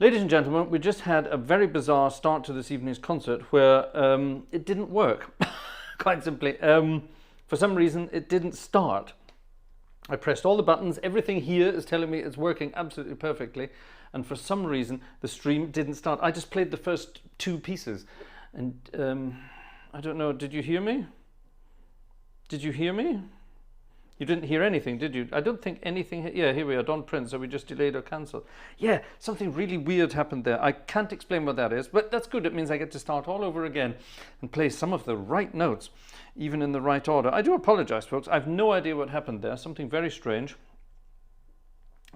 Ladies and gentlemen, we just had a very bizarre start to this evening's concert where it didn't work, quite simply. For some reason, it didn't start. I pressed all the buttons, everything here is telling me it's working absolutely perfectly, and for some reason, the stream didn't start. I just played the first two pieces, and I don't know, did you hear me? Did you hear me? You didn't hear anything, did you? I don't think anything. Yeah, here we are, Don Prince. So we just delayed or cancelled. Yeah, something really weird happened there. I can't explain what that is, but that's good. It means I get to start all over again and play some of the right notes, even in the right order. I do apologize, folks. I've no idea what happened there. Something very strange.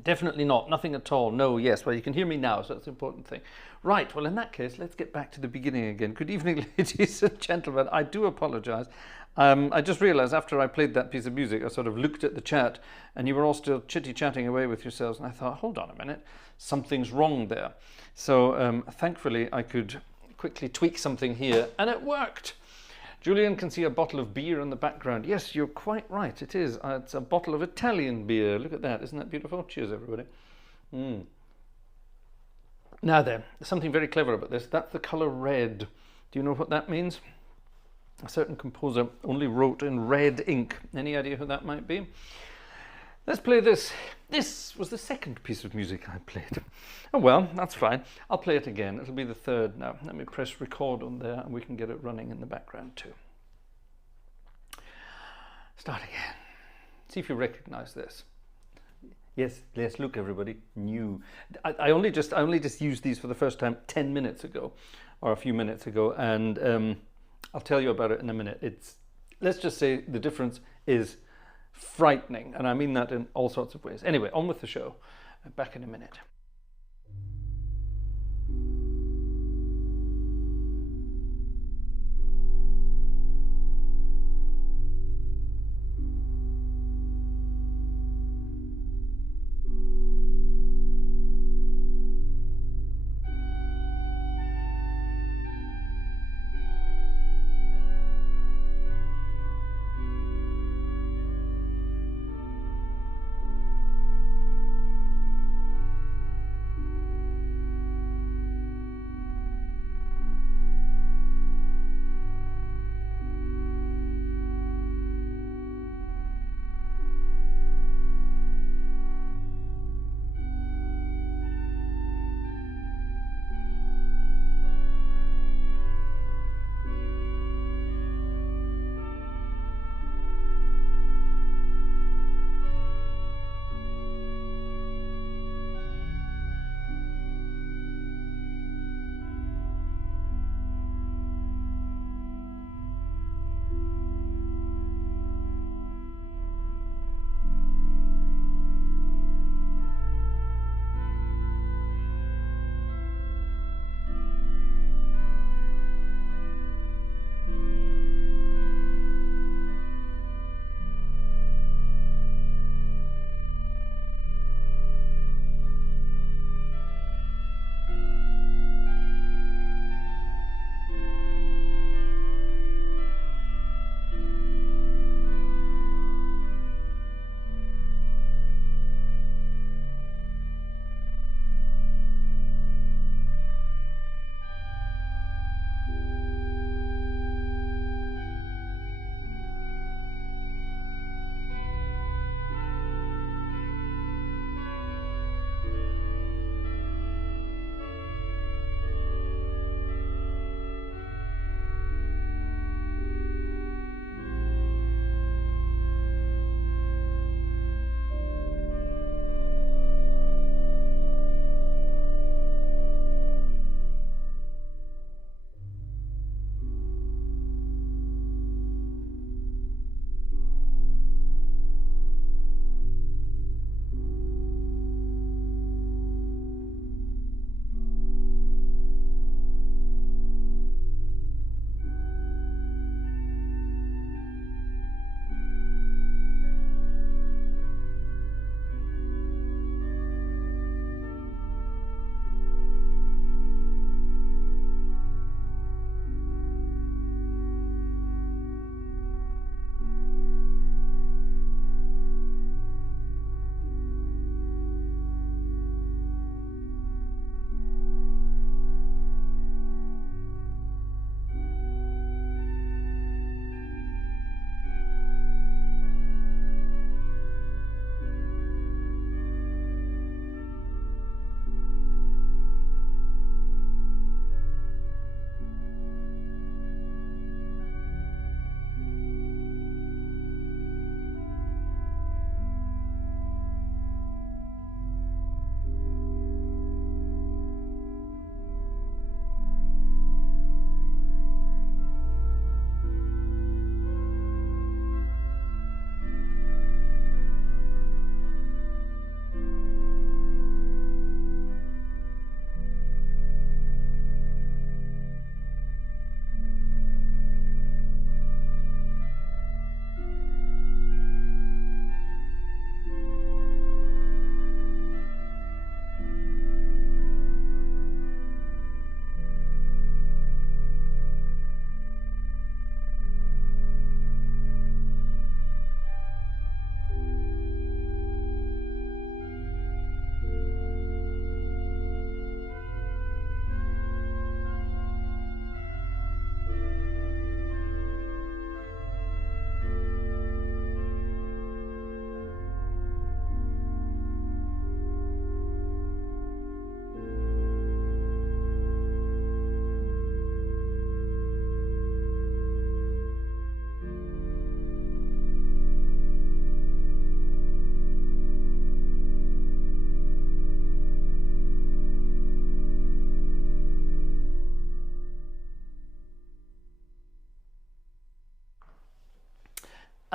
Definitely not. Nothing at all. No, yes. Well, you can hear me now, so that's the important thing. Right. Well, in that case, let's get back to the beginning again. Good evening, ladies and gentlemen. I do apologize. I just realized after I played that piece of music, I sort of looked at the chat and you were all still chitty-chatting away with yourselves. And I thought, hold on a minute, something's wrong there. So thankfully, I could quickly tweak something here and it worked. Julian can see a bottle of beer in the background. Yes, you're quite right. It is. It's a bottle of Italian beer. Look at that. Isn't that beautiful? Cheers, everybody. Now then, there's something very clever about this. That's the color red. Do you know what that means? A certain composer only wrote in red ink. Any idea who that might be? Let's play this. This was the second piece of music I played. Oh well, that's fine. I'll play it again. It'll be the third now. Let me press record on there and we can get it running in the background too. Start again. See if you recognize this. Yes, let's look, everybody. New. I only just used these for the first time 10 minutes ago, or a few minutes ago, and I'll tell you about it in a minute. Let's just say the difference is frightening, and I mean that in all sorts of ways. Anyway, on with the show. Back in a minute.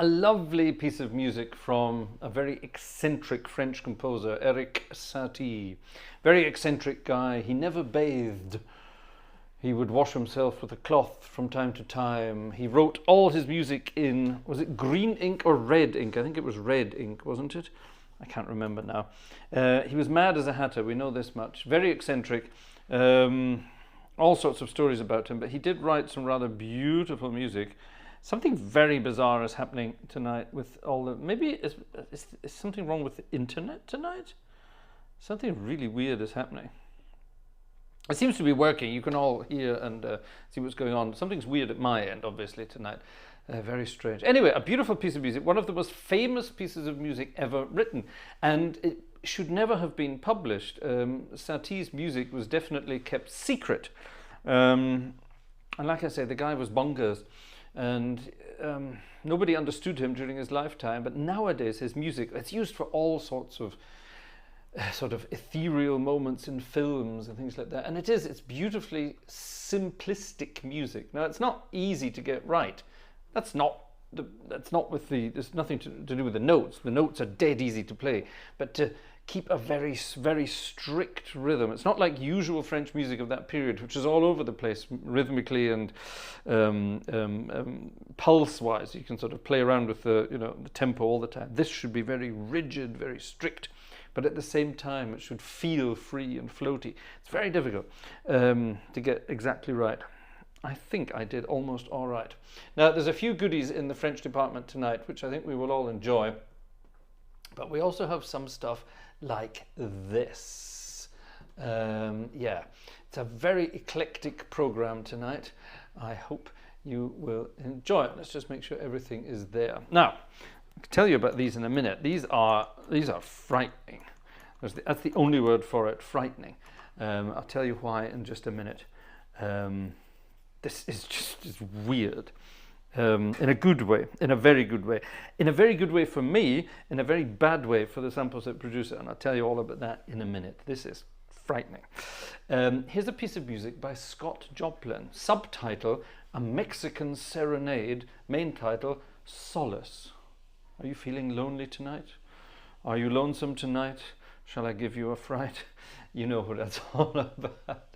a lovely piece of music from a very eccentric French composer, Eric Satie. Very eccentric guy. He never bathed. He would wash himself with a cloth from time to time. He wrote all his music in, was it green ink or red ink? I think it was red ink, wasn't it? I can't remember now. He was mad as a hatter, we know this much. Very eccentric. All sorts of stories about him, but he did write some rather beautiful music. Something very bizarre is happening tonight with all the, maybe is something wrong with the internet tonight? Something really weird is happening. It seems to be working. You can all hear and see what's going on. Something's weird at my end, obviously, tonight. Very strange. Anyway, a beautiful piece of music, one of the most famous pieces of music ever written, and it should never have been published. Satie's music was definitely kept secret. And like I say, the guy was bonkers, and nobody understood him during his lifetime, but nowadays his music, it's used for all sorts of sort of ethereal moments in films and things like that, and it's beautifully simplistic music. Now, it's not easy to get right. There's nothing to do with the notes. The notes are dead easy to play, but to keep a very, very strict rhythm. It's not like usual French music of that period, which is all over the place rhythmically and pulse-wise. You can sort of play around with the tempo all the time. This should be very rigid, very strict, but at the same time it should feel free and floaty. It's very difficult to get exactly right. I think I did almost all right. Now, there's a few goodies in the French department tonight, which I think we will all enjoy. But we also have some stuff like this. Yeah, it's a very eclectic program tonight. I hope you will enjoy it. Let's just make sure everything is there. Now, I'll tell you about these in a minute. These are frightening. That's the only word for it, frightening. I'll tell you why in just a minute. This is just weird, in a good way, in a very good way. In a very good way for me, in a very bad way for the sample set producer, and I'll tell you all about that in a minute. This is frightening. Here's a piece of music by Scott Joplin. Subtitle, A Mexican Serenade. Main title, Solace. Are you feeling lonely tonight? Are you lonesome tonight? Shall I give you a fright? You know what that's all about.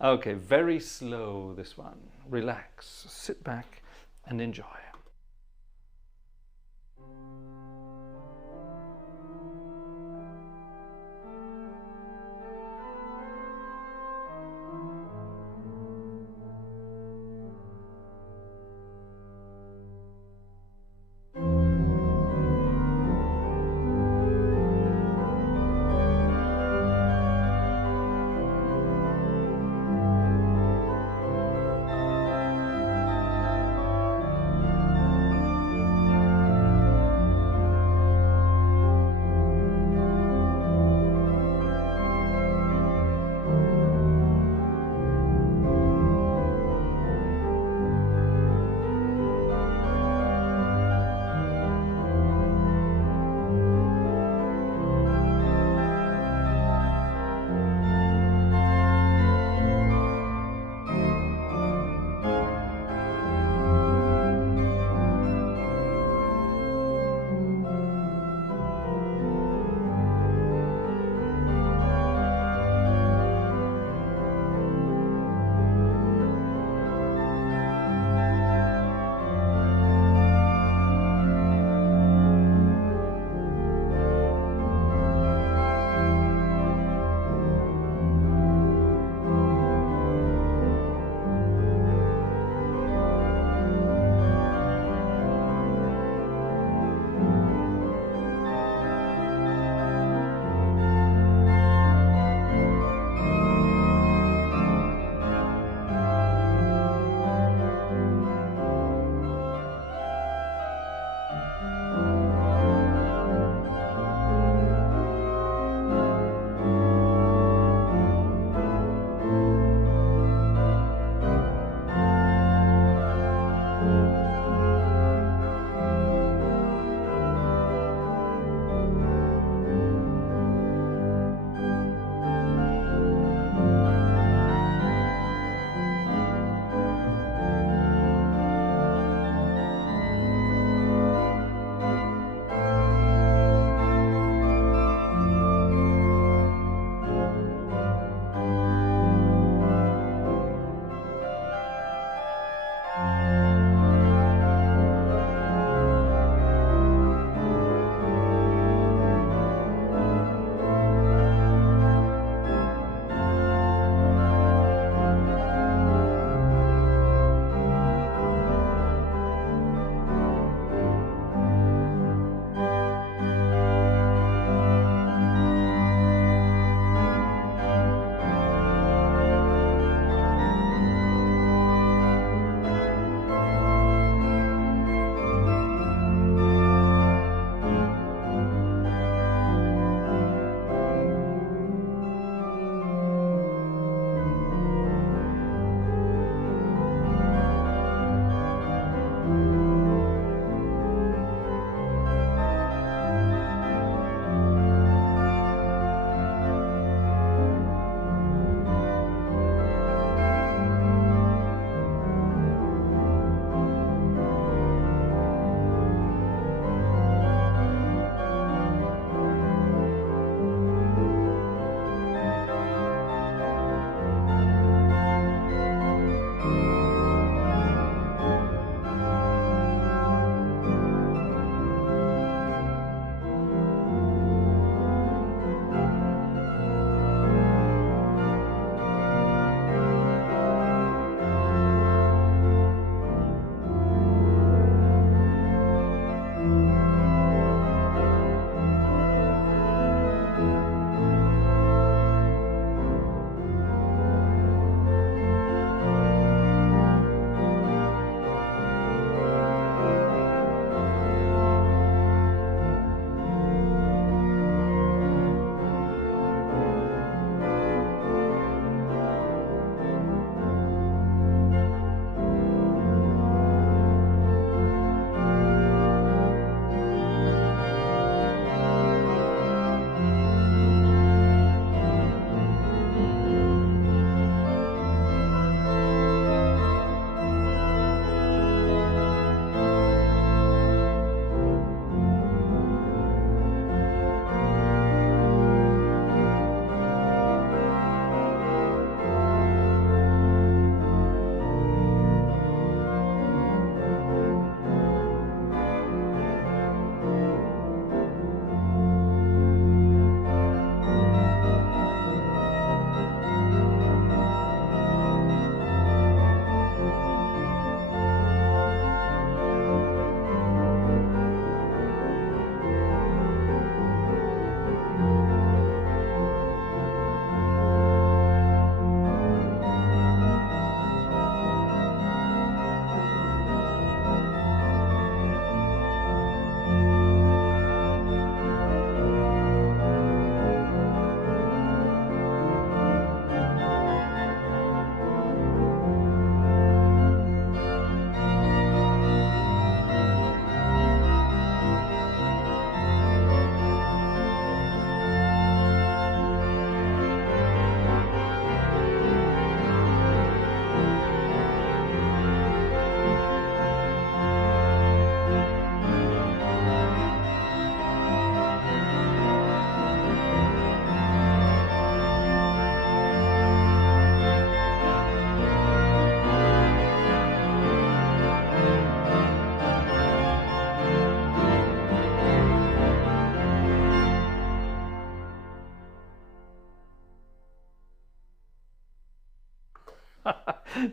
Okay, very slow this one. Relax, sit back and enjoy.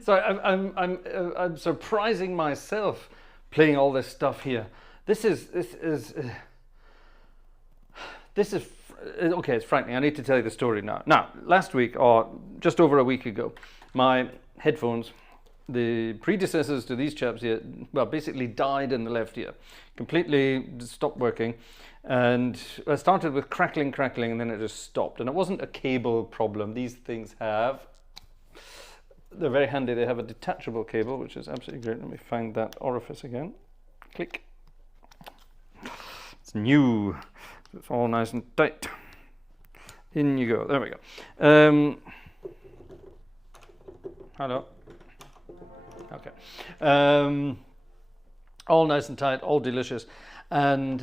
So I'm surprising myself playing all this stuff here. This is okay. It's frightening. I need to tell you the story now. Now, last week or just over a week ago, my headphones, the predecessors to these chaps here, well, basically died in the left ear, completely stopped working. And I started with crackling, and then it just stopped. And it wasn't a cable problem. These things they're very handy. They have a detachable cable, which is absolutely great. Let me find that orifice again. Click. It's new. It's all nice and tight. In you go. There we go. Hello. Okay. All nice and tight, all delicious. And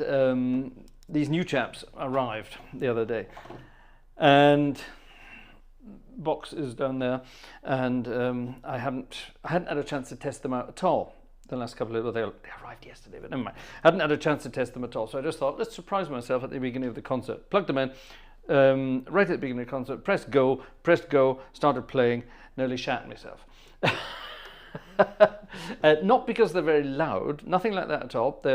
these new chaps arrived the other day. And box is down there. And I hadn't had a chance to test them out at all. The last couple of they arrived yesterday, but never mind. Hadn't had a chance to test them at all. So I just thought, let's surprise myself at the beginning of the concert. Plugged them in, right at the beginning of the concert, pressed go, started playing, nearly shat myself. Not because they're very loud, nothing like that at all. They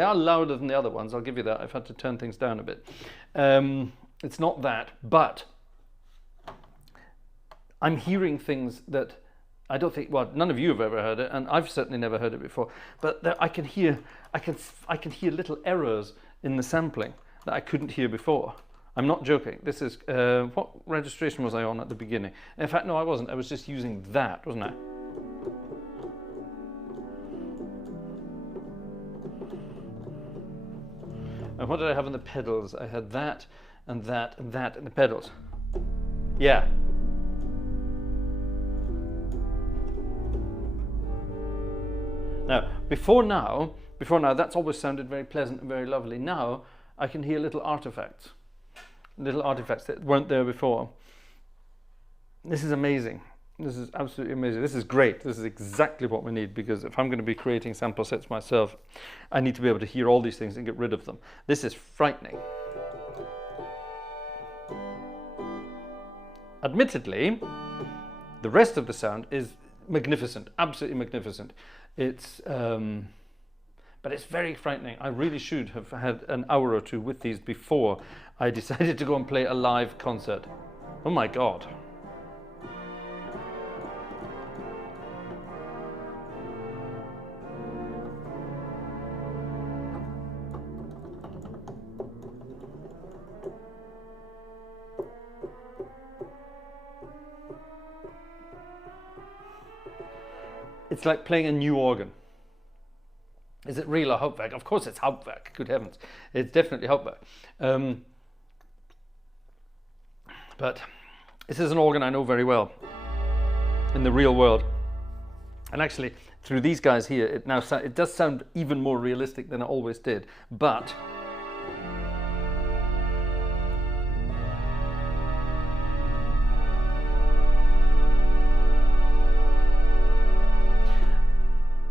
are louder than the other ones, I'll give you that. I've had to turn things down a bit. It's not that, but I'm hearing things that I don't think, well, none of you have ever heard it, and I've certainly never heard it before. But I can hear little errors in the sampling that I couldn't hear before. I'm not joking. This is what registration was I on at the beginning? In fact, no, I wasn't. I was just using that, wasn't I? And what did I have in the pedals? I had that and that and that in the pedals. Yeah. Now, before now, that's always sounded very pleasant and very lovely. Now, I can hear little artifacts that weren't there before. This is amazing. This is absolutely amazing. This is great. This is exactly what we need, because if I'm going to be creating sample sets myself, I need to be able to hear all these things and get rid of them. This is frightening. Admittedly, the rest of the sound is magnificent, absolutely magnificent. It's, but it's very frightening. I really should have had an hour or two with these before I decided to go and play a live concert. Oh my God. It's like playing a new organ. Is it real or Hauptwerk? Of course it's Hauptwerk, good heavens. It's definitely Hauptwerk. But this is an organ I know very well in the real world. And actually, through these guys here, it does sound even more realistic than it always did. But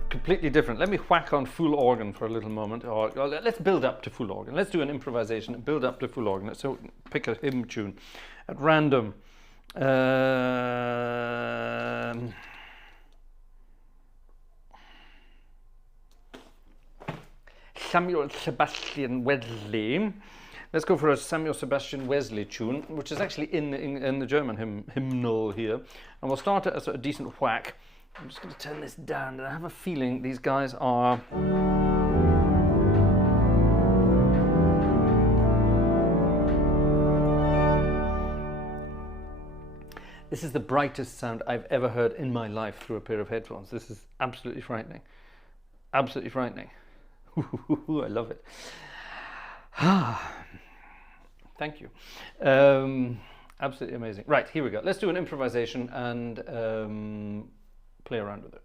completely different. Let me whack on full organ for a little moment, or let's build up to full organ. Let's do an improvisation and build up to full organ. Let's pick a hymn tune at random. Samuel Sebastian Wesley. Let's go for a Samuel Sebastian Wesley tune, which is actually in the German hymnal here. And we'll start at a sort of decent whack. I'm just going to turn this down, and I have a feeling these guys are... This is the brightest sound I've ever heard in my life through a pair of headphones. This is absolutely frightening. Absolutely frightening. I love it. Thank you. Absolutely amazing. Right, here we go. Let's do an improvisation and play around with it.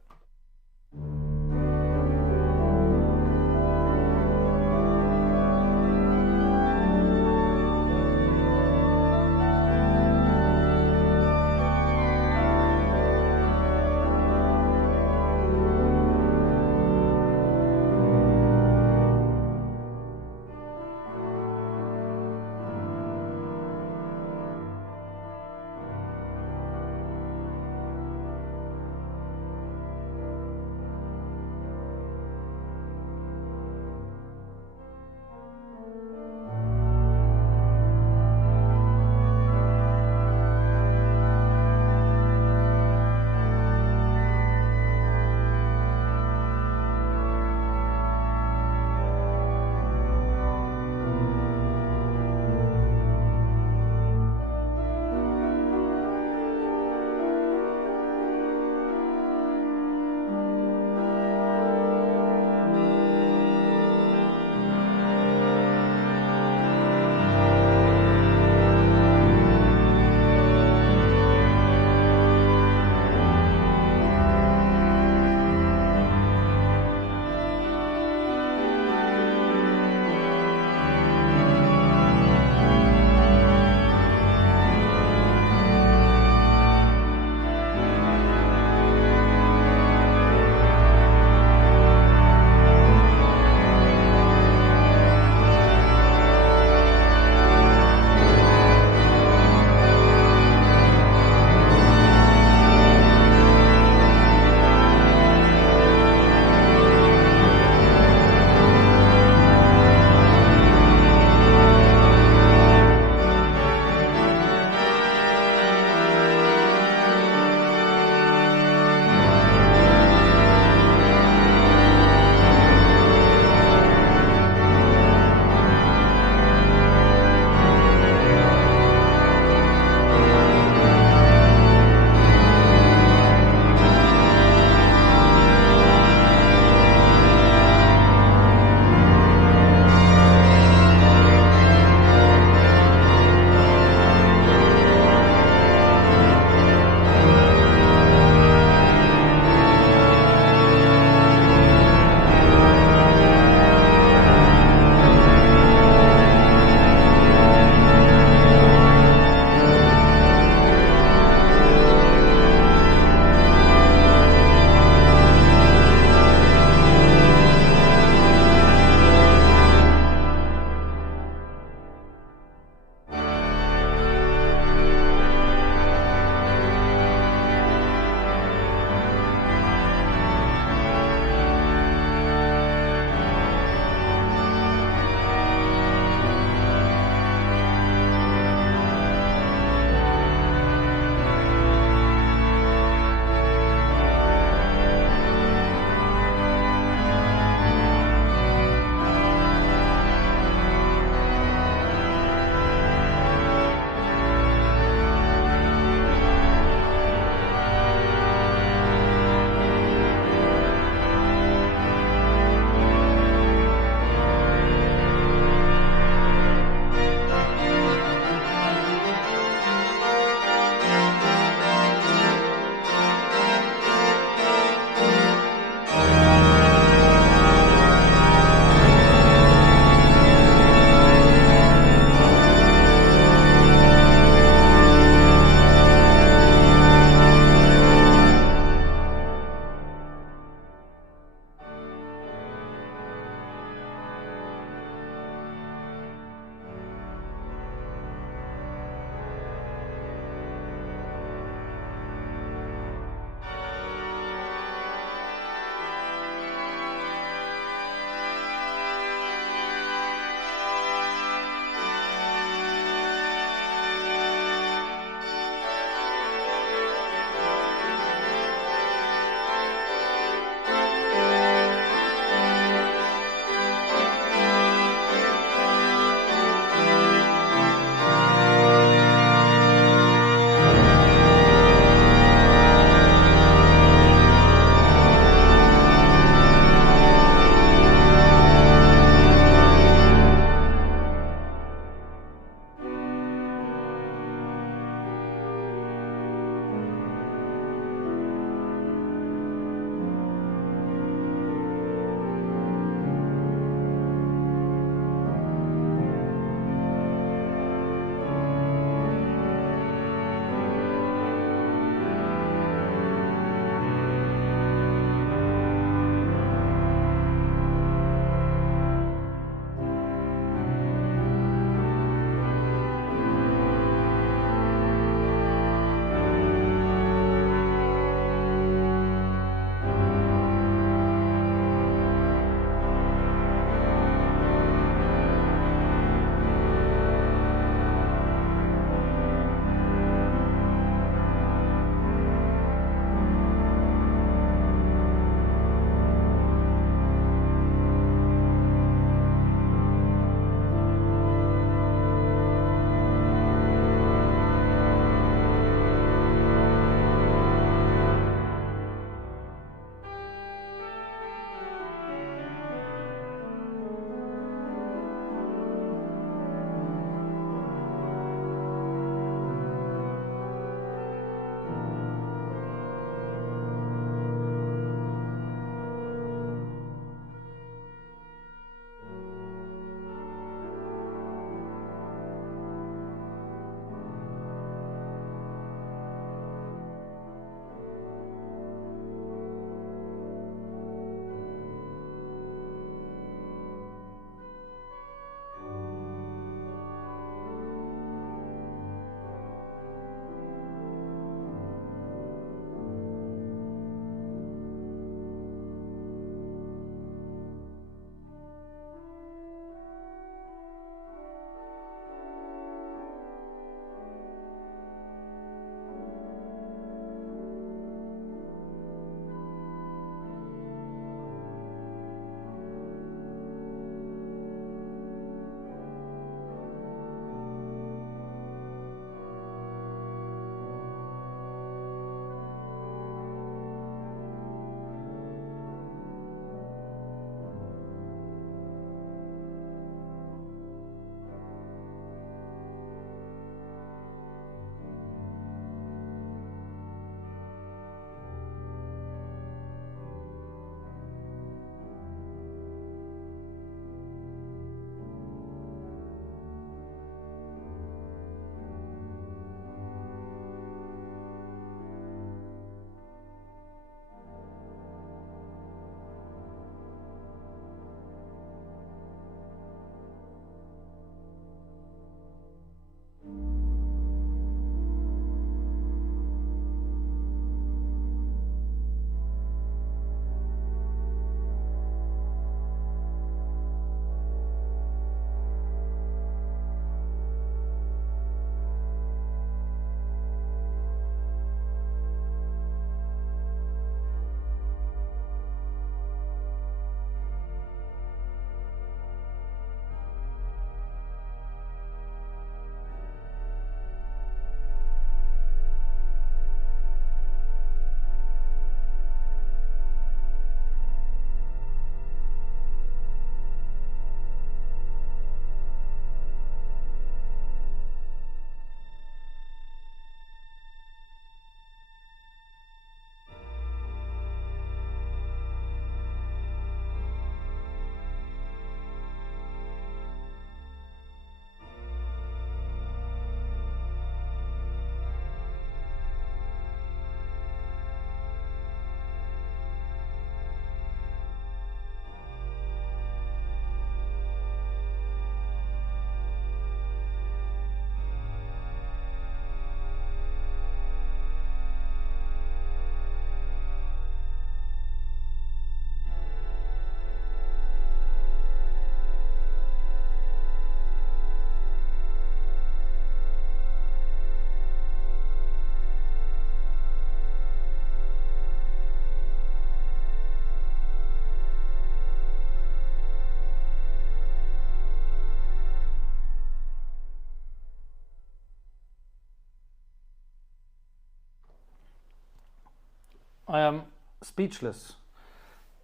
I am speechless.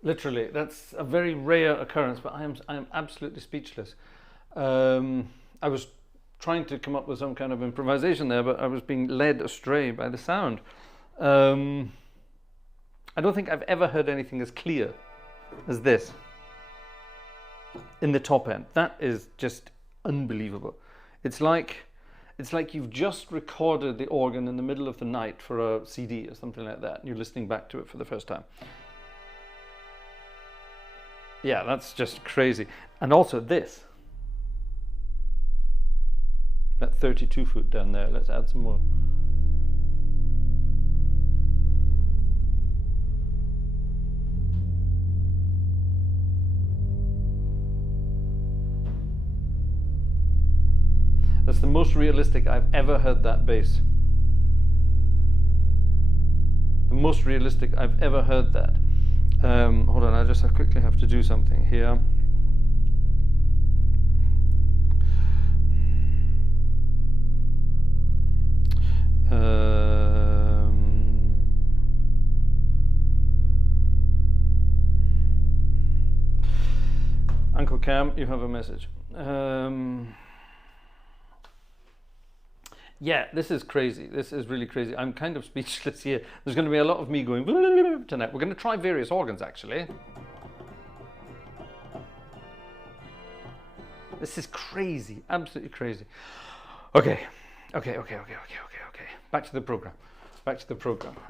Literally, that's a very rare occurrence, but I am absolutely speechless. I was trying to come up with some kind of improvisation there, but I was being led astray by the sound. I don't think I've ever heard anything as clear as this in the top end. That is just unbelievable. It's like you've just recorded the organ in the middle of the night for a CD or something like that, and you're listening back to it for the first time. Yeah, that's just crazy. And also this. That 32 foot down there. Let's add some more. That's the most realistic I've ever heard that bass. The most realistic I've ever heard that. Hold on, I just quickly have to do something here. Uncle Cam, you have a message. Yeah, this is crazy. This is really crazy. I'm kind of speechless here. There's going to be a lot of me going tonight. We're going to try various organs, actually. This is crazy. Absolutely crazy. Okay. Back to the program.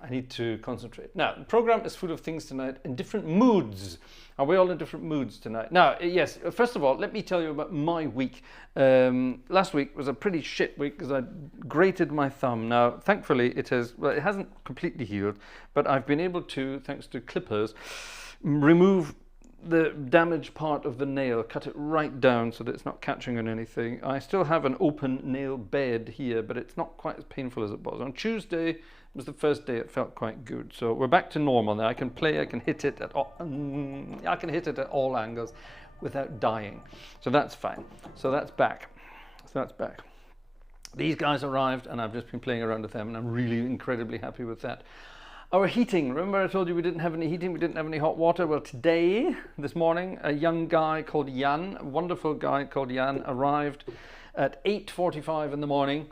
I need to concentrate. Now, the program is full of things tonight in different moods. Are we all in different moods tonight? Now, yes, first of all, let me tell you about my week. Last week was a pretty shit week because I grated my thumb. Now, thankfully, it hasn't completely healed, but I've been able to, thanks to clippers, remove the damaged part of the nail, cut it right down so that it's not catching on anything. I still have an open nail bed here, but it's not quite as painful as it was. On Tuesday was the first day it felt quite good. So we're back to normal now. I can hit it at all angles without dying. So that's fine. So that's back. These guys arrived and I've just been playing around with them and I'm really incredibly happy with that. Our heating, remember I told you we didn't have any heating, we didn't have any hot water? Well, this morning, a young guy called Jan, a wonderful guy called Jan, arrived at 8:45 in the morning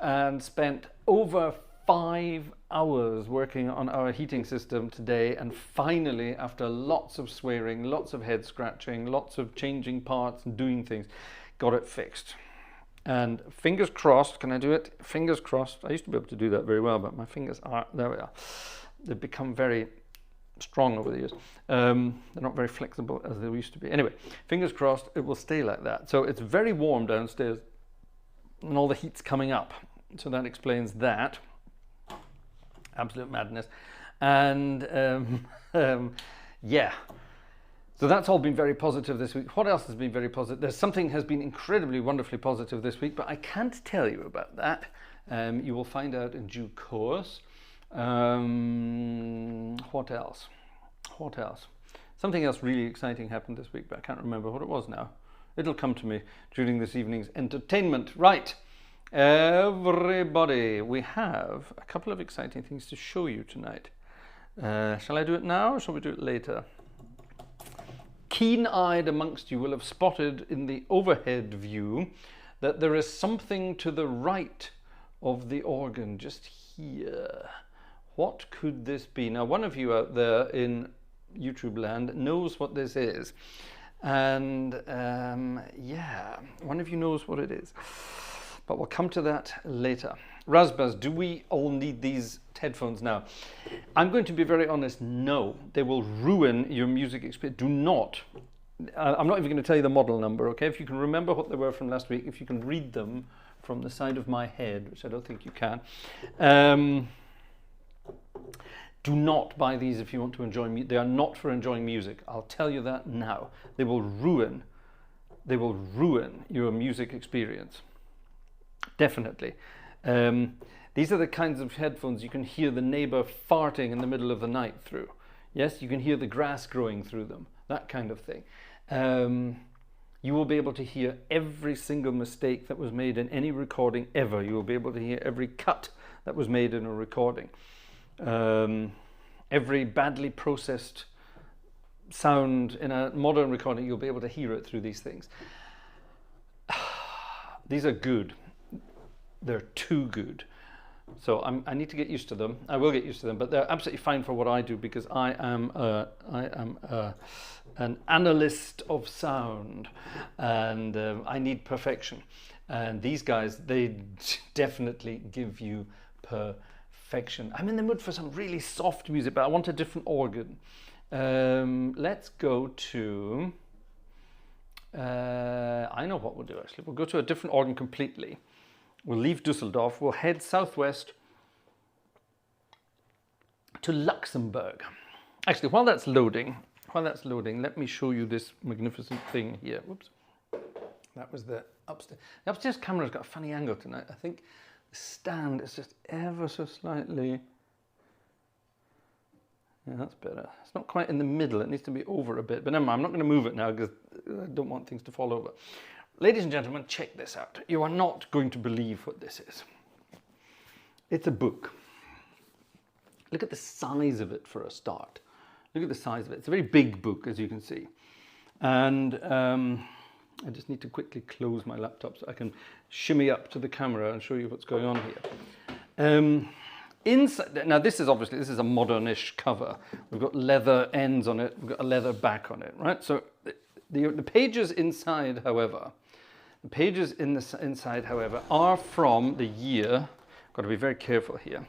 and spent over 5 hours working on our heating system today, and finally, after lots of swearing, lots of head scratching, lots of changing parts and doing things, got it fixed. And fingers crossed, can I do it? Fingers crossed. I used to be able to do that very well, but my fingers are, there we are. They've become very strong over the years. They're not very flexible as they used to be. Anyway, fingers crossed, it will stay like that. So it's very warm downstairs and all the heat's coming up. So that explains that. Absolute madness. And yeah. So that's all been very positive this week. What else has been very positive? There's something has been incredibly wonderfully positive this week, but I can't tell you about that. You will find out in due course. What else? Something else really exciting happened this week, but I can't remember what it was now. It'll come to me during this evening's entertainment. Right, everybody, we have a couple of exciting things to show you tonight. Shall I do it now or shall we do it later? Keen-eyed amongst you will have spotted in the overhead view that there is something to the right of the organ, just here. What could this be? Now, one of you out there in YouTube land knows what this is. And yeah, one of you knows what it is. But we'll come to that later. Razbaz, do we all need these headphones now? I'm going to be very honest, no. They will ruin your music experience. Do not. I'm not even going to tell you the model number, okay? If you can remember what they were from last week, if you can read them from the side of my head, which I don't think you can. Do not buy these if you want to enjoy music. They are not for enjoying music. I'll tell you that now. They will ruin your music experience. Definitely. These are the kinds of headphones you can hear the neighbor farting in the middle of the night through. Yes, you can hear the grass growing through them, that kind of thing. You will be able to hear every single mistake that was made in any recording ever. You will be able to hear every cut that was made in a recording. every badly processed sound in a modern recording, you'll be able to hear it through these things. These are good. They're too good. So I need to get used to them. I will get used to them, but they're absolutely fine for what I do, because I am an analyst of sound, and I need perfection. And these guys, they definitely give you perfection. I'm in the mood for some really soft music, but I want a different organ. Let's go to, I know what we'll do actually. We'll go to a different organ completely. We'll leave Düsseldorf. We'll head southwest to Luxembourg. Actually, while that's loading, let me show you this magnificent thing here. Whoops. That was the upstairs. The upstairs camera's got a funny angle tonight. I think the stand is just ever so slightly. Yeah, that's better. It's not quite in the middle. It needs to be over a bit. But never mind, I'm not going to move it now because I don't want things to fall over. Ladies and gentlemen, check this out. You are not going to believe what this is. It's a book. Look at the size of it for a start. Look at the size of it. It's a very big book, as you can see. And I just need to quickly close my laptop so I can shimmy up to the camera and show you what's going on here. Inside, now this is a modernish cover. We've got leather ends on it. We've got a leather back on it, right? So the pages inside, however, are from the year, got to be very careful here,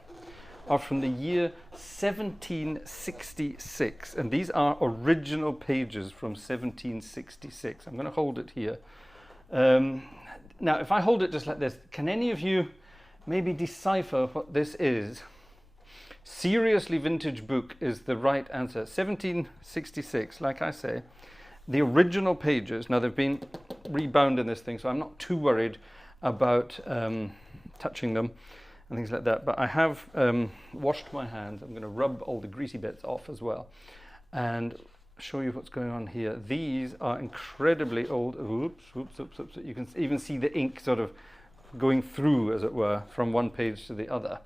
are from the year 1766. And these are original pages from 1766. I'm going to hold it here. Now, if I hold it just like this, can any of you maybe decipher what this is? Seriously vintage book is the right answer. 1766, like I say. The original pages, now they've been rebound in this thing, so I'm not too worried about touching them and things like that. But I have washed my hands. I'm going to rub all the greasy bits off as well and show you what's going on here. These are incredibly old. Oops. You can even see the ink sort of going through, as it were, from one page to the other.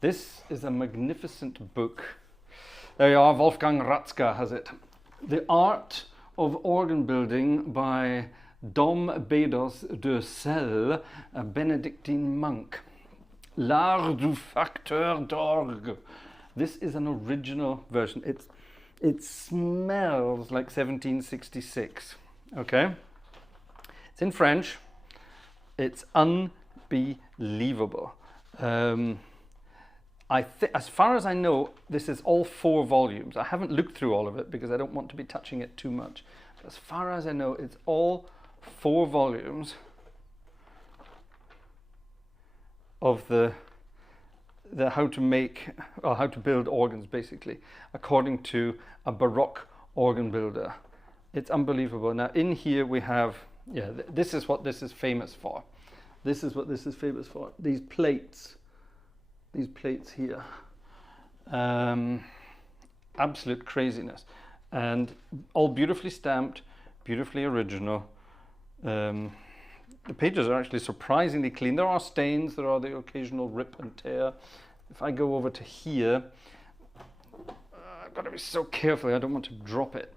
This is a magnificent book. There you are, Wolfgang Ratzka has it. The Art of Organ Building by Dom Bedos de Celle, a Benedictine monk. L'art du facteur d'orgue. This is an original version. It smells like 1766, okay? It's in French. It's unbelievable. As far as I know, this is all 4 volumes. I haven't looked through all of it because I don't want to be touching it too much. But as far as I know, it's all 4 volumes of the how to make or how to build organs, basically, according to a Baroque organ builder. It's unbelievable. Now in here we have, this is what this is famous for. This is what this is famous for. These plates here. Absolute craziness. And all beautifully stamped, beautifully original. The pages are actually surprisingly clean. There are stains, there are the occasional rip and tear. If I go over to here, I've got to be so careful, I don't want to drop it.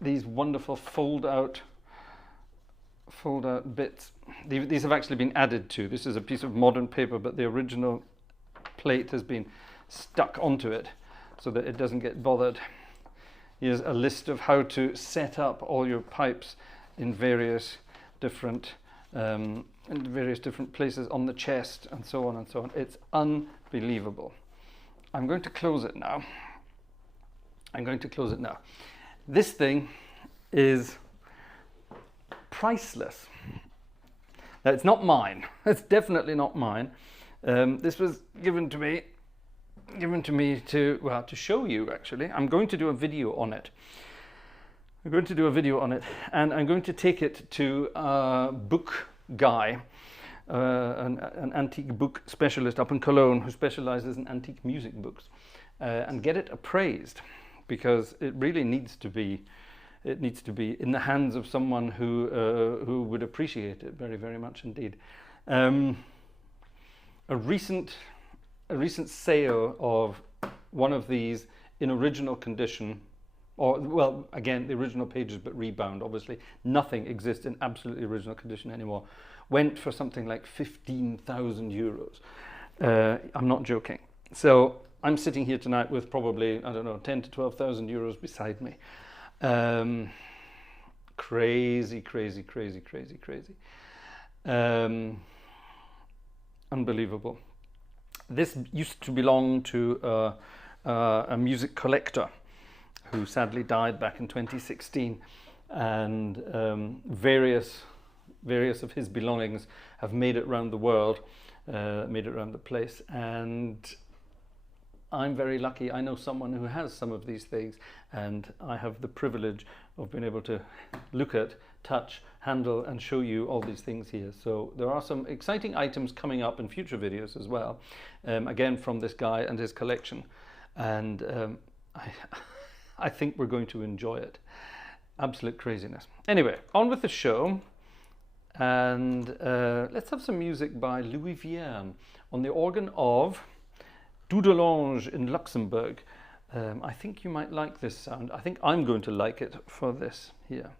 These wonderful fold out bits. These have actually been added to. This is a piece of modern paper, but the original plate has been stuck onto it so that it doesn't get bothered. Here's a list of how to set up all your pipes in various different places on the chest, and so on and so on. It's unbelievable. I'm going to close it now. This thing is priceless. Now, it's not mine. It's definitely not mine. This was given to me to show you, actually. I'm going to do a video on it. and I'm going to take it to a book guy, an antique book specialist up in Cologne who specializes in antique music books, and get it appraised, because it really needs to be in the hands of someone who would appreciate it very, very much indeed. A recent sale of one of these in original condition, or well, again, the original pages but rebound, obviously. Nothing exists in absolutely original condition anymore. Went for something like 15,000 euros. I'm not joking. So I'm sitting here tonight with probably, I don't know, 10 to 12,000 euros beside me. Crazy, crazy, crazy, crazy, crazy. Unbelievable. This used to belong to a music collector who sadly died back in 2016, and various of his belongings have made it around the world, made it around the place, and I'm very lucky. I know someone who has some of these things, and I have the privilege of being able to look at, touch, handle, and show you all these things here. So there are some exciting items coming up in future videos as well, again from this guy and his collection, and I think we're going to enjoy it. Absolute craziness. Anyway, on with the show, and let's have some music by Louis Vierne on the organ of Dudelange in Luxembourg. I think you might like this sound. I think I'm going to like it for this here.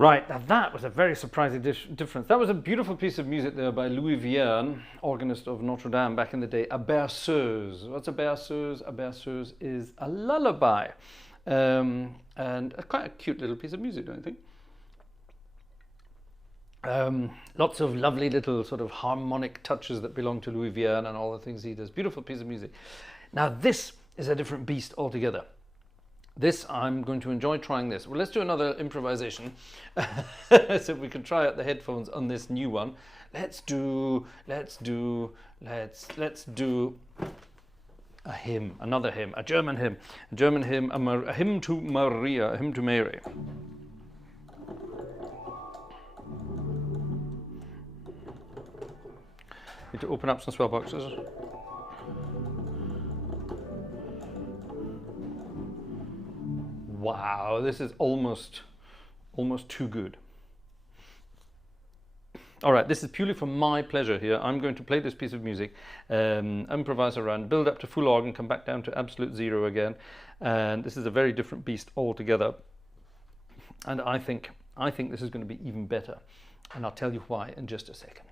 Right, now that was a very surprising difference. That was a beautiful piece of music there by Louis Vierne, organist of Notre Dame back in the day, a berceuse. What's a berceuse? A berceuse is a lullaby. And quite a cute little piece of music, don't you think? Lots of lovely little sort of harmonic touches that belong to Louis Vierne and all the things he does. Beautiful piece of music. Now this is a different beast altogether. This, I'm going to enjoy trying this. Well, let's do another improvisation. So we can try out the headphones on this new one. Let's do a hymn, another hymn, a German hymn, a hymn to Maria, a hymn to Mary. Need to open up some swell boxes. Wow, this is almost too good. All right, this is purely for my pleasure here. I'm going to play this piece of music, improvise around, build up to full organ, come back down to absolute zero again. And this is a very different beast altogether. And I think this is going to be even better. And I'll tell you why in just a second.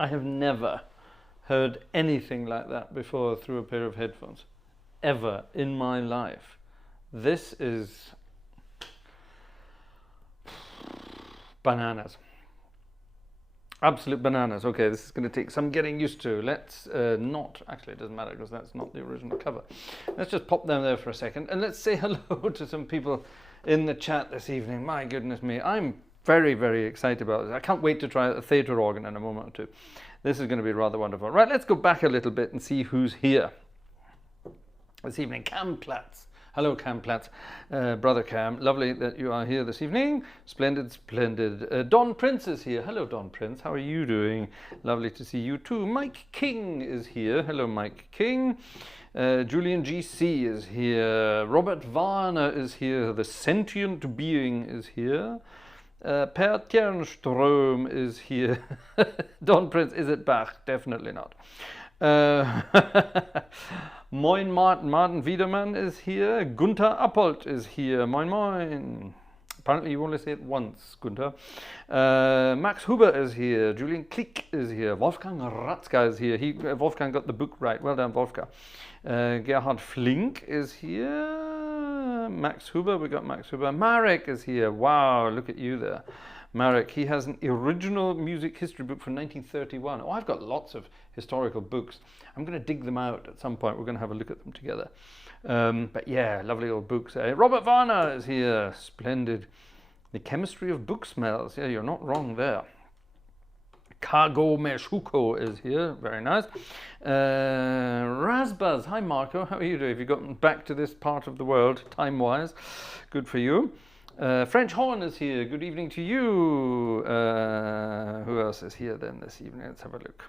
I have never heard anything like that before through a pair of headphones, ever in my life. This is bananas. Absolute bananas. Okay, this is going to take some getting used to. Let's not, actually it doesn't matter because that's not the original cover. Let's just pop them there for a second and let's say hello to some people in the chat this evening. My goodness me, I'm very, very excited about this. I can't wait to try a theatre organ in a moment or two. This is going to be rather wonderful. Right, let's go back a little bit and see who's here this evening. Cam Platz. Hello, Cam Platz. Brother Cam, lovely that you are here this evening. Splendid, splendid. Don Prince is here. Hello, Don Prince. How are you doing? Lovely to see you too. Mike King is here. Hello, Mike King. Julian GC is here. Robert Warner is here. The sentient being is here. Per Tjernström is here. Don Prince, is it Bach? Definitely not. Moin Martin, Martin Wiedermann is here. Gunther Appold is here. Moin Moin. Apparently you only say it once, Gunther. Max Huber is here. Julian Klick is here. Wolfgang Ratzka is here. Wolfgang got the book right. Well done, Wolfgang. Gerhard Flink is here. Max Huber, we got Max Huber. Marek is here. Wow, look at you there. Marek, he has an original music history book from 1931. Oh, I've got lots of historical books. I'm going to dig them out at some point. We're going to have a look at them together. But yeah, lovely old books. Robert Warner is here. Splendid. The chemistry of book smells. Yeah, you're not wrong there. Cargo Meshuko is here. Very nice. Razbaz. Hi, Marco. How are you doing? Have you gotten back to this part of the world time-wise? Good for you. French Horn is here. Good evening to you. Who else is here then this evening? Let's have a look.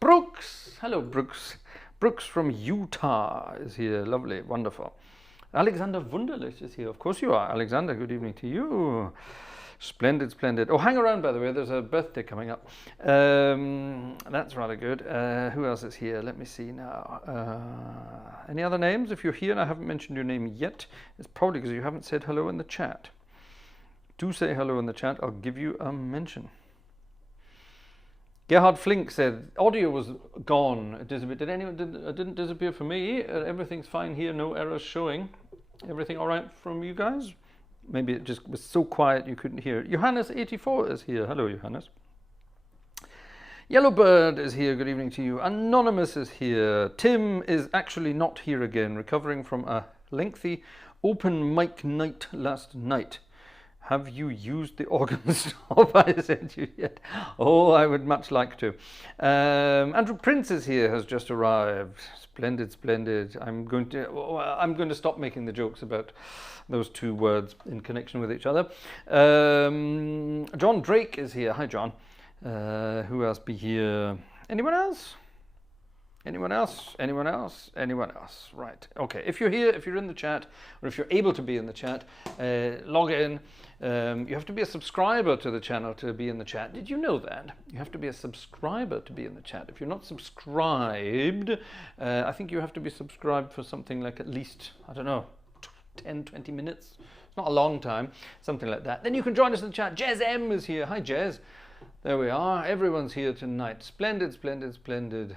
Brooks. Hello, Brooks. Brooks from Utah is here. Lovely. Wonderful. Alexander Wunderlich is here. Of course you are. Alexander, good evening to you. Splendid, splendid. Oh, hang around, by the way. There's a birthday coming up. That's rather good. Who else is here? Let me see now. Any other names? If you're here and I haven't mentioned your name yet, it's probably because you haven't said hello in the chat. Do say hello in the chat. I'll give you a mention. Gerhard Flink said, audio was gone. It disappeared. It didn't disappear for me. Everything's fine here. No errors showing. Everything all right from you guys? Maybe it just was so quiet you couldn't hear it. Johannes84 is here. Hello, Johannes. Yellowbird is here. Good evening to you. Anonymous is here. Tim is actually not here again, recovering from a lengthy open mic night last night. Have you used the organ stop I sent you yet? Oh, I would much like to. Andrew Prince is here, has just arrived. Splendid, splendid. I'm going to stop making the jokes about those two words in connection with each other. John Drake is here. Hi, John. Who else be here? Anyone else? Anyone else? Anyone else? Anyone else? Right. Okay. If you're here, if you're in the chat, or if you're able to be in the chat, log in. You have to be a subscriber to the channel to be in the chat. Did you know that? You have to be a subscriber to be in the chat. If you're not subscribed, I think you have to be subscribed for something like at least, I don't know, 10, 20 minutes. It's not a long time, something like that. Then you can join us in the chat. Jez M is here. Hi, Jez. There we are. Everyone's here tonight. Splendid, splendid, splendid.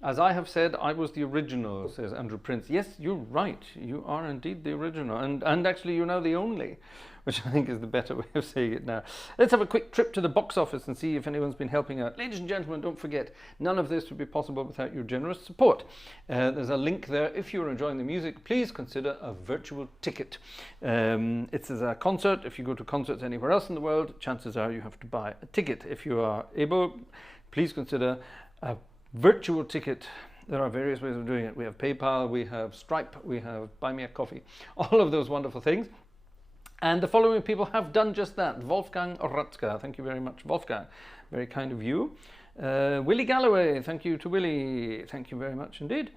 As I have said, I was the original, says Andrew Prince. Yes, you're right. You are indeed the original. And actually, you're now the only, which I think is the better way of saying it now. Let's have a quick trip to the box office and see if anyone's been helping out. Ladies and gentlemen, don't forget, none of this would be possible without your generous support. There's a link there. If you're enjoying the music, please consider a virtual ticket. It's as a concert. If you go to concerts anywhere else in the world, chances are you have to buy a ticket. If you are able, please consider a virtual ticket. There are various ways of doing it. We have PayPal, we have Stripe, we have Buy Me a Coffee, all of those wonderful things. And the following people have done just that. Wolfgang Ratzka, thank you very much, Wolfgang. Very kind of you. Willie Galloway, thank you to Willie. Thank you very much indeed.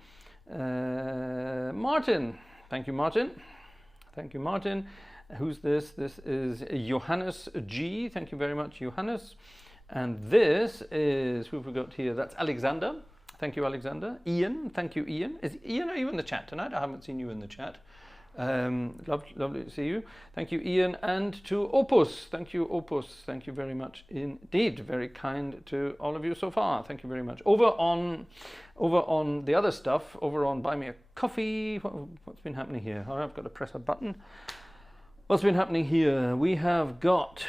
Martin, thank you, Martin. Thank you, Martin. Who's this? This is Johannes G. Thank you very much, Johannes. And this is, who have we got here? That's Alexander. Thank you, Alexander. Ian, thank you, Ian. Ian, are you in the chat tonight? I haven't seen you in the chat. Lovely to see you. Thank you, Ian, and to Opus. Thank you, Opus. Thank you very much indeed. Very kind to all of you so far. Thank you very much. Over on the other stuff, over on Buy Me a Coffee. What's been happening here? Oh, I've got to press a button. What's been happening here? We have got,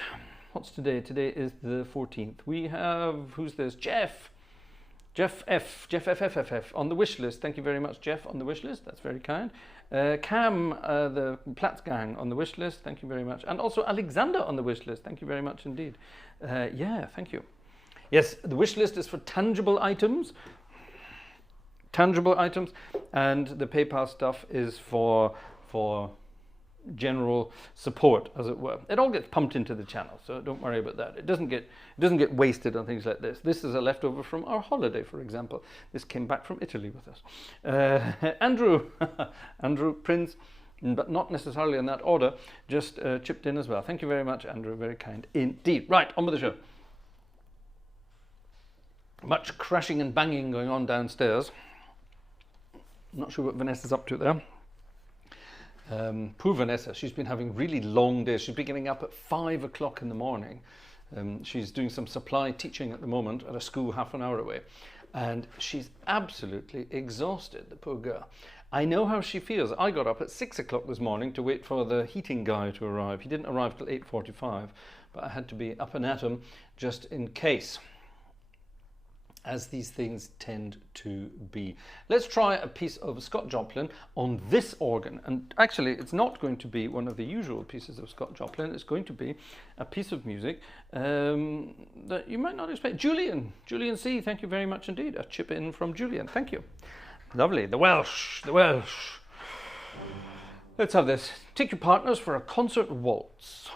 what's today? Today is the 14th. We have, who's this? Jeff FFFF on the wish list. Thank you very much, Jeff, on the wish list. That's very kind. Cam, the Platts gang on the wish list. Thank you very much. And also Alexander on the wish list. Thank you very much indeed. Yeah, thank you. Yes, the wish list is for tangible items. And the PayPal stuff is for general support, as it were. It all gets pumped into the channel, so don't worry about that. It doesn't get wasted on things like this. This is a leftover from our holiday, for example. This came back from Italy with us. Andrew Prince, but not necessarily in that order, just chipped in as well. Thank you very much, Andrew. Very kind indeed. Right, on with the show. Much crashing and banging going on downstairs. I'm not sure what Vanessa's up to there. Poor Vanessa, she's been having really long days. She's been getting up at 5 o'clock in the morning. She's doing some supply teaching at the moment at a school half an hour away. And she's absolutely exhausted, the poor girl. I know how she feels. I got up at 6 o'clock this morning to wait for the heating guy to arrive. He didn't arrive till 8:45, but I had to be up and at him just in case, as these things tend to be. Let's try a piece of Scott Joplin on this organ. And actually, it's not going to be one of the usual pieces of Scott Joplin. It's going to be a piece of music that you might not expect. Julian C., thank you very much indeed. A chip in from Julian. Thank you. Lovely. The Welsh. Let's have this. Take your partners for a concert waltz.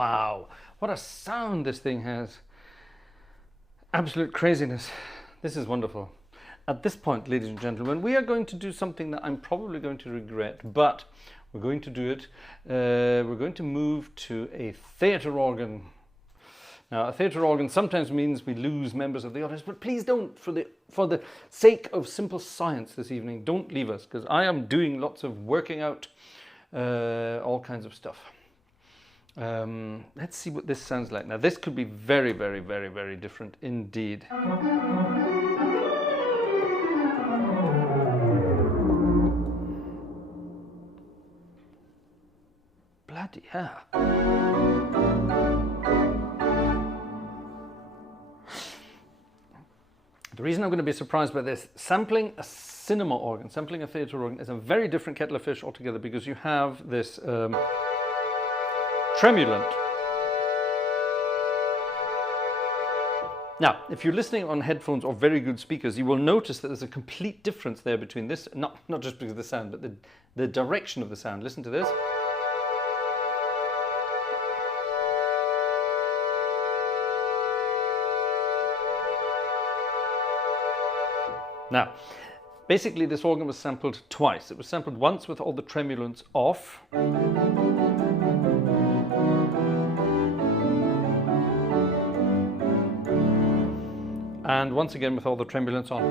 Wow, what a sound this thing has. Absolute craziness. This is wonderful. At this point, ladies and gentlemen, we are going to do something that I'm probably going to regret, but we're going to do it. We're going to move to a theatre organ. Now, a theatre organ sometimes means we lose members of the audience, but please don't, for the sake of simple science this evening, don't leave us, because I am doing lots of working out, all kinds of stuff. Let's see what this sounds like. Now, this could be very, very, very, very different indeed. Bloody hell. The reason I'm going to be surprised by this, sampling a cinema organ, sampling a theatre organ is a very different kettle of fish altogether, because you have this tremulant. Now, if you're listening on headphones or very good speakers, you will notice that there's a complete difference there between this, not just because of the sound, but the direction of the sound. Listen to this. Now, basically this organ was sampled twice. It was sampled once with all the tremulants off. And once again with all the tremulants on.